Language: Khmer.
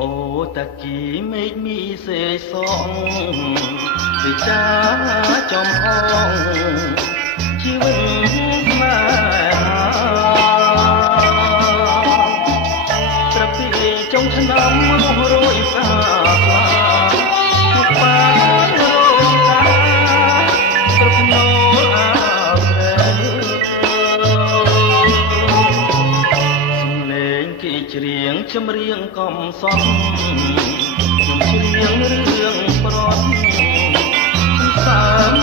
អូតាគីមេឃមីសេសងវិចាចំអងជីវិតស្នេហាប្រពីចុងឆ្នាំរយសាផ្លាទុកបានរងតាប្រភ្នូអាសំលេងគេច្រៀងចម្រៀងកំសត់ខ្ញុំច្រៀងរឿងប្រត់សាម